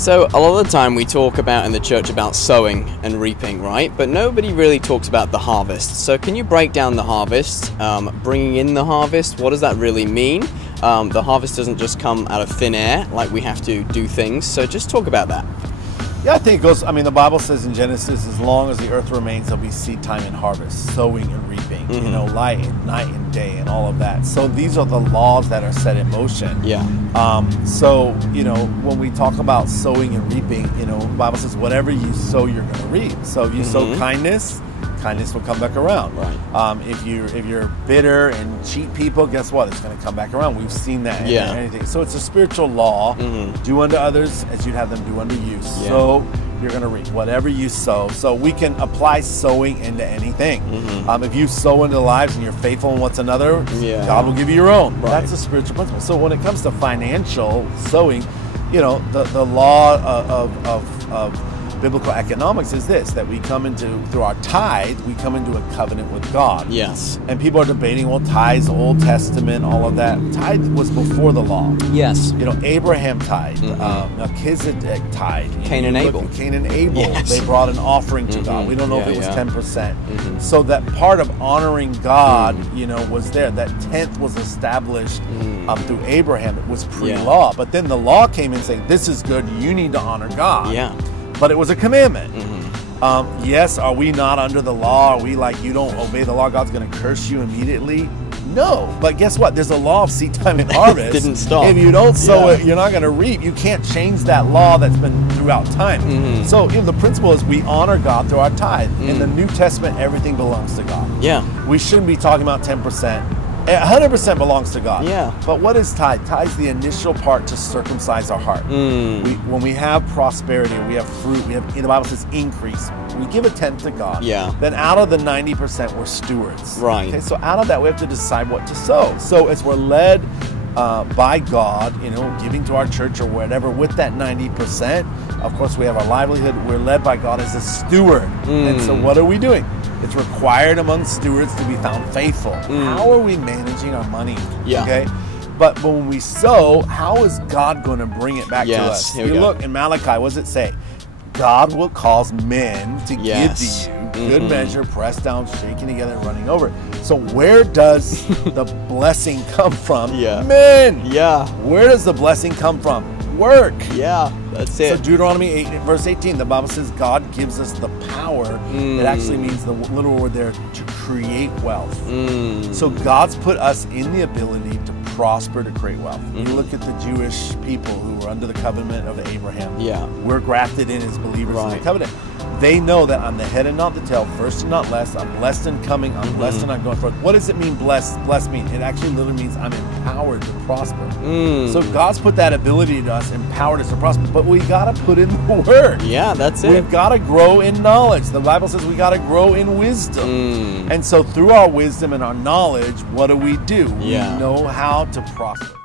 So a lot of the time we talk about in the church about sowing and reaping, right? But nobody really talks about the harvest. So can you break down the harvest, bringing in the harvest? What does that really mean? The harvest doesn't just come out of thin air, like we have to do things. So just talk about that. Yeah, I think it goes, the Bible says in Genesis, as long as the earth remains, there'll be seed time and harvest, sowing and reaping, light and night and day and all of that. So these are the laws that are set in motion. Yeah. When we talk about sowing and reaping, the Bible says whatever you sow, you're going to reap. So if you sow kindness will come back around. Right. If you're bitter and cheat people, guess what? It's going to come back around. We've seen that in anything. So it's a spiritual law. Do unto others as you'd have them do unto you. Yeah. So you're going to reap whatever you sow. So we can apply sowing into anything. If you sow into lives and you're faithful in what's another, God will give you your own. Right. That's a spiritual principle. So when it comes to financial sowing, the law of biblical economics is this, that we come into, through our tithe, we come into a covenant with God. Yes. And people are debating, well, tithes, Old Testament, all of that. Tithe was before the law. Yes. Abraham tithed, Melchizedek tithed. Cain and Abel. Cain and Abel, yes. They brought an offering to God. We don't know if it was 10%. So that part of honoring God, was there. That tenth was established through Abraham. It was pre-law. But then the law came in saying, this is good, you need to honor God. Yeah. But it was a commandment. Yes, are we not under the law? Are we like, you don't obey the law, God's going to curse you immediately? No. But guess what? There's a law of seed time and harvest. Didn't stop. If you don't sow it, you're not going to reap. You can't change that law that's been throughout time. So the principle is we honor God through our tithe. In the New Testament, everything belongs to God. Yeah. We shouldn't be talking about 10%. 100% belongs to God. Yeah. But what is tithe? Tithe is the initial part to circumcise our heart. When we have prosperity, we have fruit, the Bible says increase. We give a tenth to God. Yeah. Then out of the 90%, we're stewards. Right. Okay. So out of that, we have to decide what to sow. So as we're led by God, giving to our church or whatever with that 90%, of course, we have our livelihood. We're led by God as a steward. And so what are we doing? It's required among stewards to be found faithful. How are we managing our money? Yeah. Okay. But when we sow, how is God going to bring it back to us? Here we You go. look in Malachi, what does it say? God will cause men to give to you good measure, pressed down, shaking together, and running over. So where does the blessing come from? Men. Yeah. Where does the blessing come from? Work. Yeah. That's it. So Deuteronomy 8, verse 18, the Bible says God gives us the power. It actually means the literal word there, to create wealth. So God's put us in the ability to prosper, to create wealth. You look at the Jewish people who were under the covenant of Abraham. Yeah. We're grafted in as believers in the covenant. They know that I'm the head and not the tail, first and not less. I'm blessed in coming, I'm blessed and I'm going forth. What does it mean, blessed? Blessed mean? It actually literally means I'm empowered to prosper. So God's put that ability to us, empowered us to prosper, but we got to put in the work. Yeah, that's it. We've got to grow in knowledge. The Bible says we got to grow in wisdom. And so through our wisdom and our knowledge, what do? We know how to prosper.